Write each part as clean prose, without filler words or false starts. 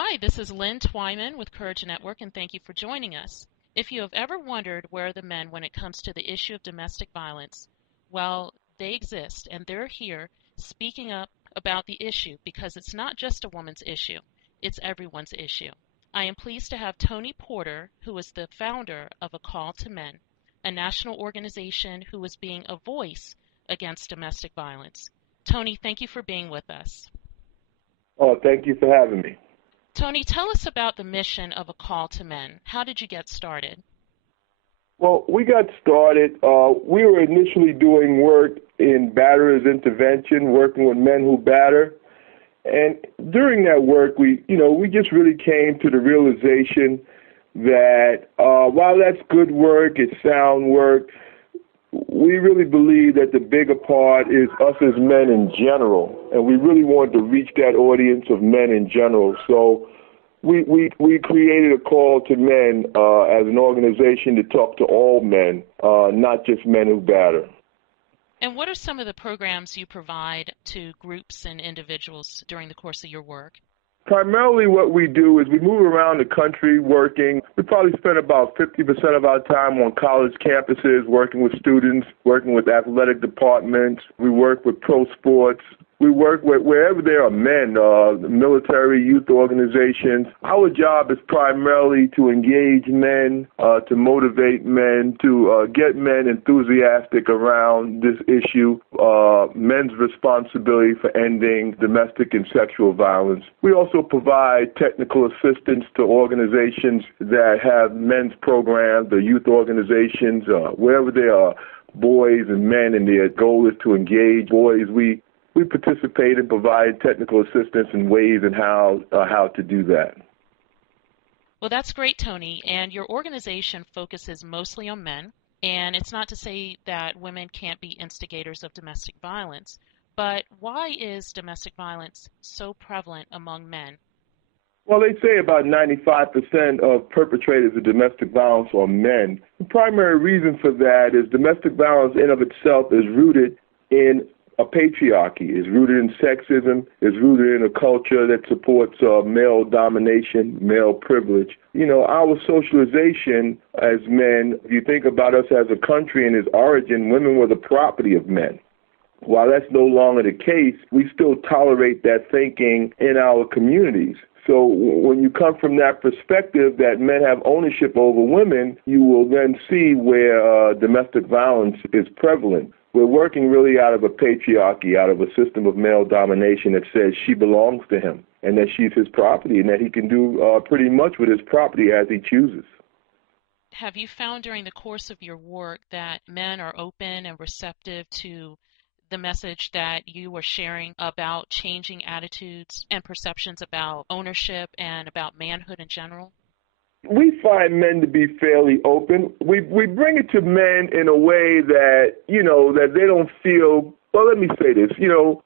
Hi, this is Lynn Twyman with Courage Network, and thank you for joining us. If you have ever wondered where are the men when it comes to the issue of domestic violence, well, they exist, and they're here speaking up about the issue because it's not just a woman's issue, it's everyone's issue. I am pleased to have Tony Porter, who is the founder of A Call to Men, a national organization who is being a voice against domestic violence. Tony, thank you for being with us. Oh, thank you for having me. Tony, tell us about the mission of A Call to Men. How did you get started? Well, we got started. We were initially doing work in batterers intervention, working with men who batter. And during that work, we just really came to the realization that while that's good work, it's sound work, we really believe that the bigger part is us as men in general, and we really wanted to reach that audience of men in general. So we created A Call to Men as an organization to talk to all men, not just men who batter. And what are some of the programs you provide to groups and individuals during the course of your work? Primarily what we do is we move around the country working. We probably spend about 50% of our time on college campuses working with students, working with athletic departments. We work with pro sports. We work with wherever there are men, military, youth organizations. Our job is primarily to engage men, to motivate men, to get men enthusiastic around this issue, men's responsibility for ending domestic and sexual violence. We also provide technical assistance to organizations that have men's programs, the youth organizations, wherever there are boys and men, and their goal is to engage boys. We participate and provide technical assistance and ways and how to do that. Well, that's great, Tony. And your organization focuses mostly on men. And it's not to say that women can't be instigators of domestic violence, but why is domestic violence so prevalent among men? Well, they say about 95% of perpetrators of domestic violence are men. The primary reason for that is domestic violence in of itself is rooted in a patriarchy, is rooted in sexism, is rooted in a culture that supports male domination, male privilege. You know, our socialization as men, if you think about us as a country and its origin, women were the property of men. While that's no longer the case, we still tolerate that thinking in our communities. So when you come from that perspective that men have ownership over women, you will then see where domestic violence is prevalent. We're working really out of a patriarchy, out of a system of male domination that says she belongs to him and that she's his property and that he can do pretty much with his property as he chooses. Have you found during the course of your work that men are open and receptive to the message that you are sharing about changing attitudes and perceptions about ownership and about manhood in general? We find men to be fairly open. We bring it to men in a way that, that they don't feel, well, let me say this,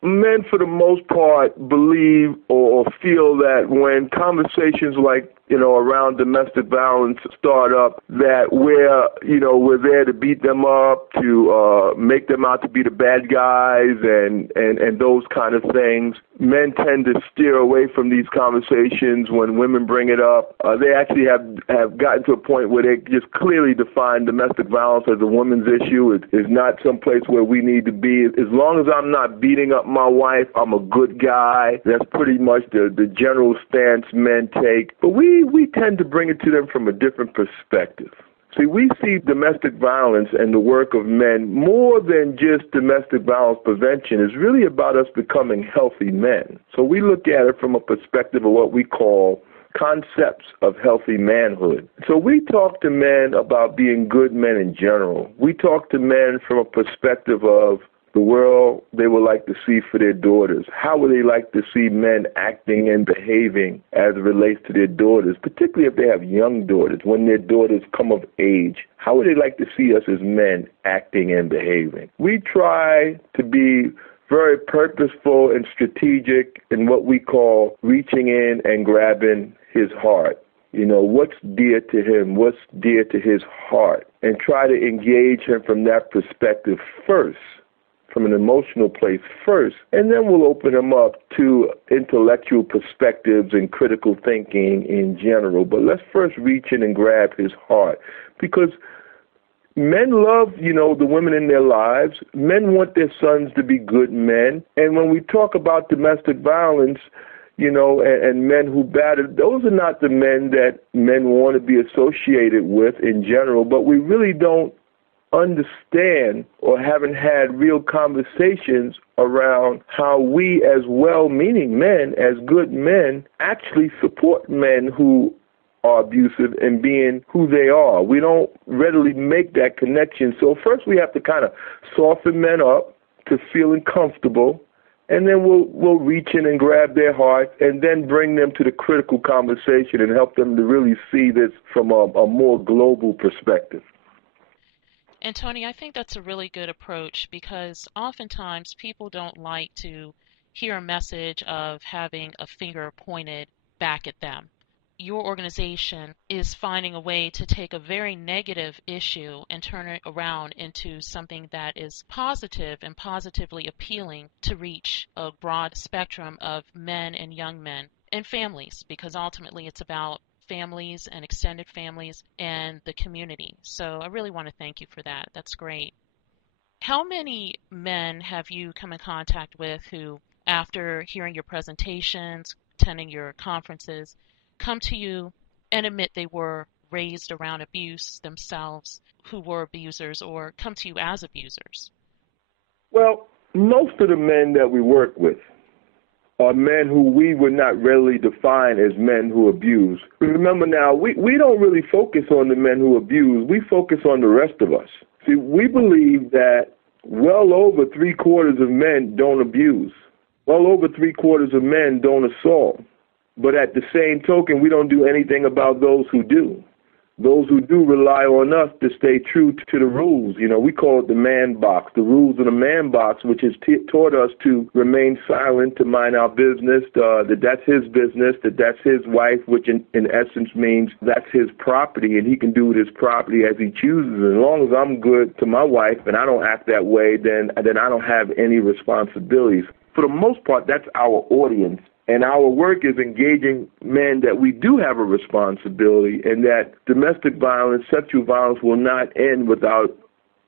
men for the most part believe or feel that when conversations like, around domestic violence start up, that we're there to beat them up, to make them out to be the bad guys and those kind of things. Men tend to steer away from these conversations when women bring it up. They actually have gotten to a point where they just clearly define domestic violence as a woman's issue. It is not someplace where we need to be. As long as I'm not beating up my wife, I'm a good guy. That's pretty much the general stance men take. But we tend to bring it to them from a different perspective. See, we see domestic violence and the work of men more than just domestic violence prevention. It's really about us becoming healthy men. So we look at it from a perspective of what we call concepts of healthy manhood. So we talk to men about being good men in general. We talk to men from a perspective of the world they would like to see for their daughters. How would they like to see men acting and behaving as it relates to their daughters, particularly if they have young daughters, when their daughters come of age? How would they like to see us as men acting and behaving? We try to be very purposeful and strategic in what we call reaching in and grabbing his heart. What's dear to him, what's dear to his heart, and try to engage him from that perspective first from an emotional place first, and then we'll open them up to intellectual perspectives and critical thinking in general. But let's first reach in and grab his heart, because men love, the women in their lives. Men want their sons to be good men. And when we talk about domestic violence, and men who batter, those are not the men that men want to be associated with in general, but we really don't understand or haven't had real conversations around how we as well-meaning men, as good men, actually support men who are abusive and being who they are. We don't readily make that connection. So first we have to kind of soften men up to feeling comfortable, and then we'll reach in and grab their hearts and then bring them to the critical conversation and help them to really see this from a more global perspective. And Tony, I think that's a really good approach, because oftentimes people don't like to hear a message of having a finger pointed back at them. Your organization is finding a way to take a very negative issue and turn it around into something that is positive and positively appealing to reach a broad spectrum of men and young men and families, because ultimately it's about families and extended families and the community. So I really want to thank you for that. That's great. How many men have you come in contact with who, after hearing your presentations, attending your conferences, come to you and admit they were raised around abuse themselves, who were abusers, or come to you as abusers? Well, most of the men that we work with are men who we would not readily define as men who abuse. Remember now, we don't really focus on the men who abuse. We focus on the rest of us. See, we believe that well over 3/4 of men don't abuse. Well over 3/4 of men don't assault. But at the same token, we don't do anything about those who do. Those who do rely on us to stay true to the rules. We call it the man box, the rules of the man box, which has taught us to remain silent, to mind our business, that that's his business, that that's his wife, which in essence means that's his property, and he can do with his property as he chooses. As long as I'm good to my wife and I don't act that way, then I don't have any responsibilities. For the most part, that's our audience. And our work is engaging men that we do have a responsibility, and that domestic violence, sexual violence will not end without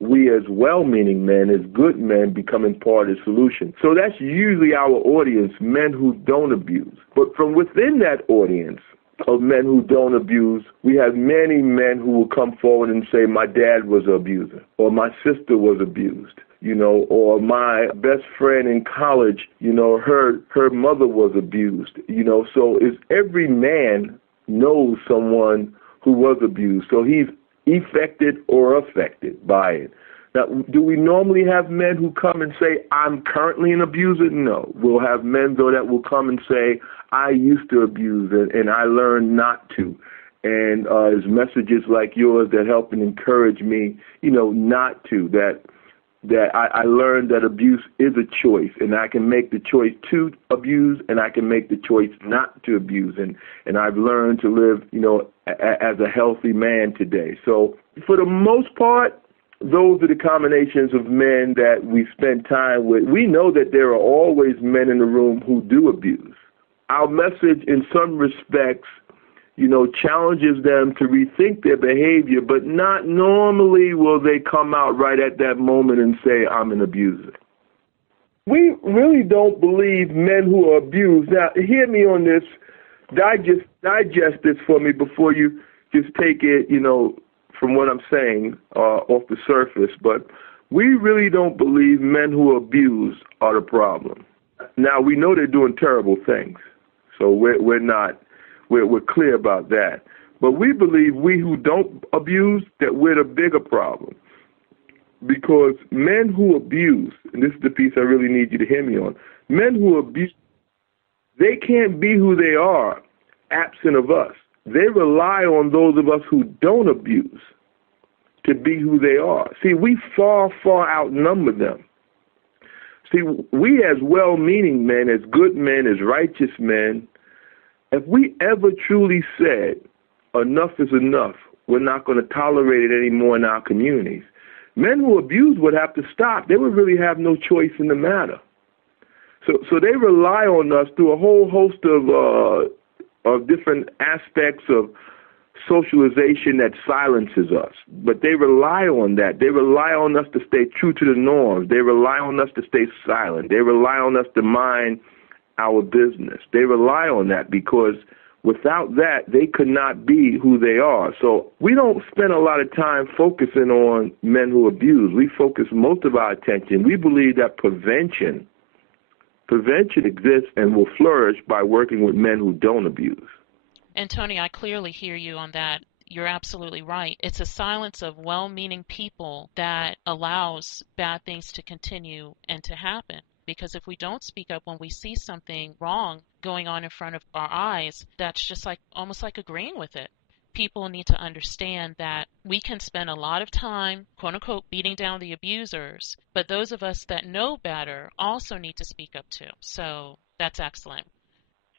we as well-meaning men, as good men, becoming part of the solution. So that's usually our audience, men who don't abuse. But from within that audience of men who don't abuse, we have many men who will come forward and say, my dad was an abuser, or my sister was abused. Or my best friend in college, her mother was abused, so every man knows someone who was abused. So he's affected or affected by it. Now, do we normally have men who come and say, I'm currently an abuser? No. We'll have men, though, that will come and say, I used to abuse and I learned not to. And it's messages like yours that help and encourage me, not to, that I learned that abuse is a choice, and I can make the choice to abuse, and I can make the choice not to abuse, and I've learned to live, as a healthy man today. So for the most part, those are the combinations of men that we spend time with. We know that there are always men in the room who do abuse. Our message, in some respects, challenges them to rethink their behavior, but not normally will they come out right at that moment and say, I'm an abuser. We really don't believe men who are abused. Now, hear me on this. Digest this for me before you just take it, from what I'm saying off the surface. But we really don't believe men who abuse are the problem. Now, we know they're doing terrible things, so we're not. We're clear about that. But we believe we who don't abuse, that we're the bigger problem. Because men who abuse, and this is the piece I really need you to hear me on, men who abuse, they can't be who they are absent of us. They rely on those of us who don't abuse to be who they are. See, we far, far outnumber them. See, we as well-meaning men, as good men, as righteous men, if we ever truly said enough is enough, we're not going to tolerate it anymore in our communities, Men who abuse would have to stop. They would really have no choice in the matter. So they rely on us through a whole host of different aspects of socialization that silences us. But they rely on that. They rely on us to stay true to the norms. They rely on us to stay silent. They rely on us to mind our business. They rely on that because without that, they could not be who they are. So we don't spend a lot of time focusing on men who abuse. We focus most of our attention. We believe that prevention exists and will flourish by working with men who don't abuse. And Tony, I clearly hear you on that. You're absolutely right. It's a silence of well-meaning people that allows bad things to continue and to happen. Because if we don't speak up when we see something wrong going on in front of our eyes, that's just like almost like agreeing with it. People need to understand that we can spend a lot of time, quote unquote, beating down the abusers, but those of us that know better also need to speak up too. So that's excellent.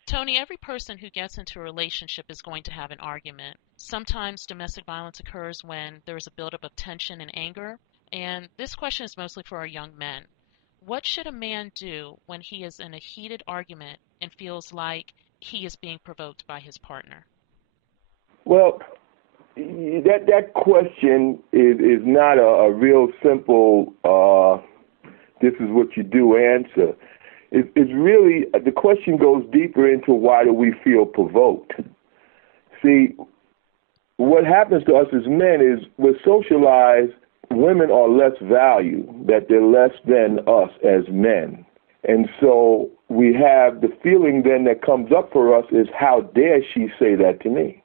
Tony, every person who gets into a relationship is going to have an argument. Sometimes domestic violence occurs when there is a buildup of tension and anger. And this question is mostly for our young men. What should a man do when he is in a heated argument and feels like he is being provoked by his partner? Well, that question is not a real simple, this is what you do answer. It's really, the question goes deeper into why do we feel provoked. See, what happens to us as men is we're socialized, women are less valued, that they're less than us as men. And so we have the feeling then that comes up for us is, how dare she say that to me?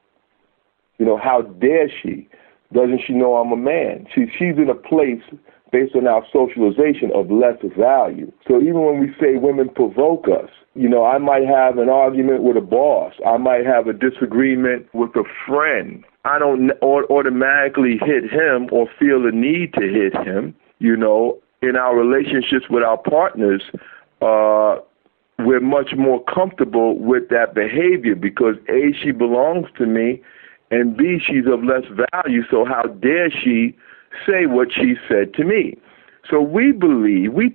You know, how dare she? Doesn't she know I'm a man? She's in a place based on our socialization of less value. So even when we say women provoke us, you know, I might have an argument with a boss. I might have a disagreement with a friend. I don't automatically hit him or feel the need to hit him. You know, in our relationships with our partners, we're much more comfortable with that behavior because A, she belongs to me, and B, she's of less value, so how dare she say what she said to me. So we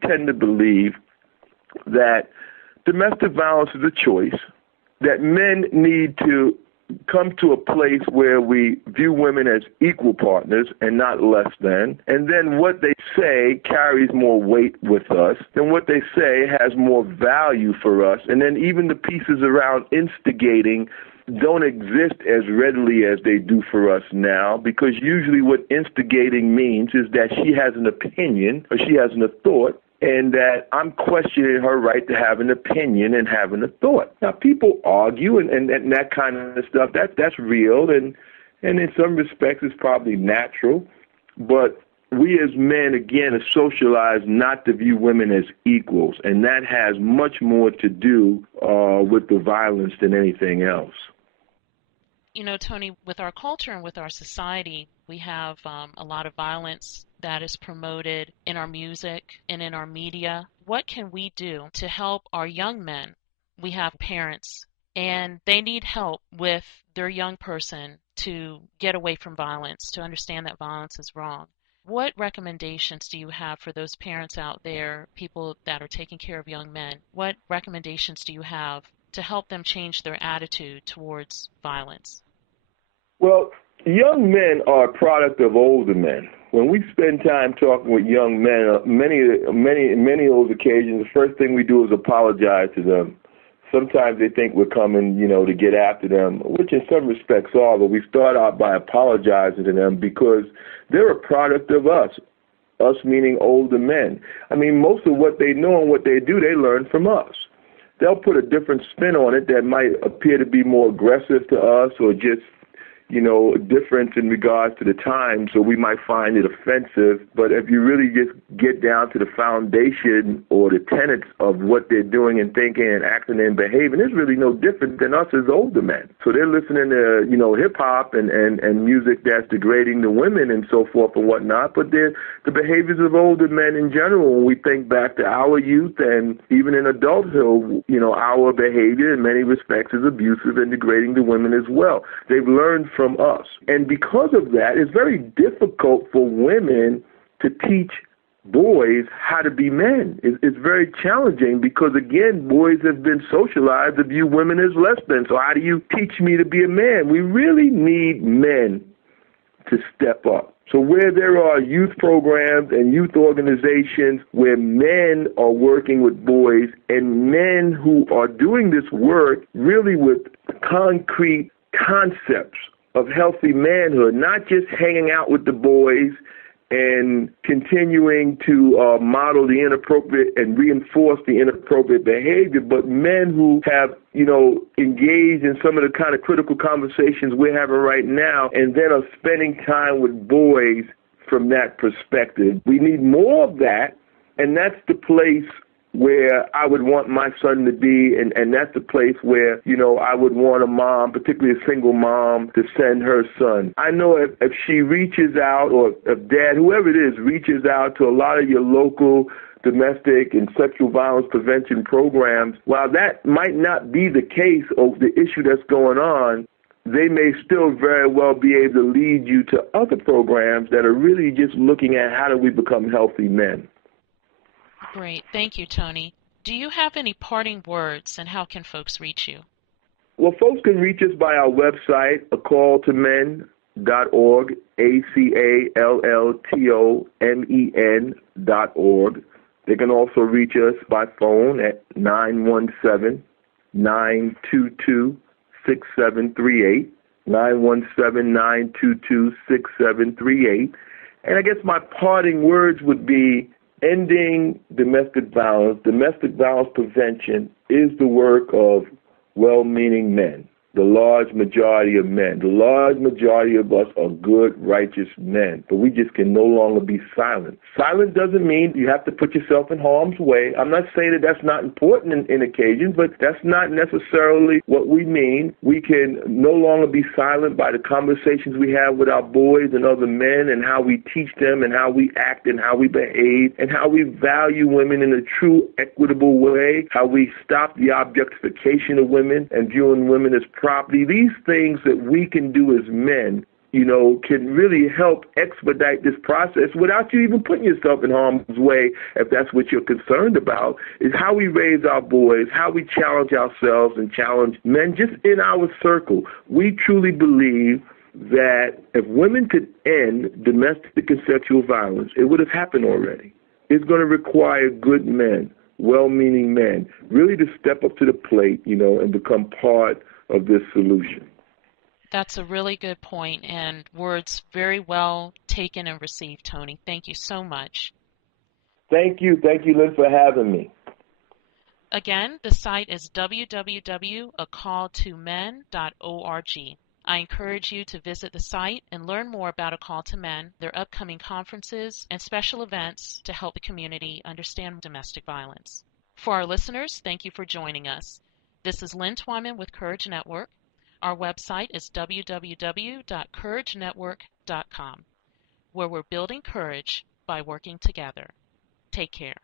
tend to believe that domestic violence is a choice, that men need to come to a place where we view women as equal partners and not less than, and then what they say carries more weight with us, then what they say has more value for us, and then even the pieces around instigating don't exist as readily as they do for us now, because usually what instigating means is that she has an opinion or she has a thought, and that I'm questioning her right to have an opinion and having a thought. Now, people argue and that kind of stuff. That's real, and in some respects it's probably natural, but we as men, again, are socialized not to view women as equals, and that has much more to do with the violence than anything else. You know, Tony, with our culture and with our society, we have a lot of violence that is promoted in our music and in our media. What can we do to help our young men? We have parents, and they need help with their young person to get away from violence, to understand that violence is wrong. What recommendations do you have for those parents out there, people that are taking care of young men? What recommendations do you have to help them change their attitude towards violence? Well, young men are a product of older men. When we spend time talking with young men, many of those occasions, the first thing we do is apologize to them. Sometimes they think we're coming, to get after them, which in some respects are, but we start out by apologizing to them because they're a product of us meaning older men. I mean, most of what they know and what they do, they learn from us. They'll put a different spin on it that might appear to be more aggressive to us or just difference in regards to the time, so we might find it offensive. But if you really just get down to the foundation or the tenets of what they're doing and thinking and acting and behaving, it's really no different than us as older men. So they're listening to, hip-hop and music that's degrading the women and so forth and whatnot, but they're the behaviors of older men in general. When we think back to our youth and even in adulthood, our behavior in many respects is abusive and degrading to women as well. They've learned from us. And because of that, it's very difficult for women to teach boys how to be men. It's very challenging because, again, boys have been socialized to view women as less than. So how do you teach me to be a man? We really need men to step up. So where there are youth programs and youth organizations where men are working with boys and men who are doing this work really with concrete concepts of healthy manhood, not just hanging out with the boys and continuing to model the inappropriate and reinforce the inappropriate behavior, but men who have, engaged in some of the kind of critical conversations we're having right now and then are spending time with boys from that perspective. We need more of that, and that's the place where I would want my son to be, and that's the place where, I would want a mom, particularly a single mom, to send her son. I know if she reaches out, or if dad, whoever it is, reaches out to a lot of your local domestic and sexual violence prevention programs, while that might not be the case of the issue that's going on, they may still very well be able to lead you to other programs that are really just looking at how do we become healthy men. Great. Thank you, Tony. Do you have any parting words, and how can folks reach you? Well, folks can reach us by our website, acalltomen.org, acalltomen.org. They can also reach us by phone at 917-922-6738, 917-922-6738. And I guess my parting words would be, ending domestic violence prevention is the work of well-meaning men, the large majority of men. The large majority of us are good, righteous men, but we just can no longer be silent. Silent doesn't mean you have to put yourself in harm's way. I'm not saying that that's not important in occasions, but that's not necessarily what we mean. We can no longer be silent by the conversations we have with our boys and other men and how we teach them and how we act and how we behave and how we value women in a true, equitable way, how we stop the objectification of women and viewing women as property. These things that we can do as men, can really help expedite this process without you even putting yourself in harm's way, if that's what you're concerned about, is how we raise our boys, how we challenge ourselves and challenge men just in our circle. We truly believe that if women could end domestic and sexual violence, it would have happened already. It's going to require good men, well-meaning men, really to step up to the plate, and become part of this solution. That's a really good point, and words very well taken and received, Tony. Thank you so much. Thank you. Thank you, Lynn, for having me. Again, the site is www.acalltomen.org. I encourage you to visit the site and learn more about A Call to Men, their upcoming conferences, and special events to help the community understand domestic violence. For our listeners, thank you for joining us. This is Lynn Twyman with Courage Network. Our website is www.couragenetwork.com, where we're building courage by working together. Take care.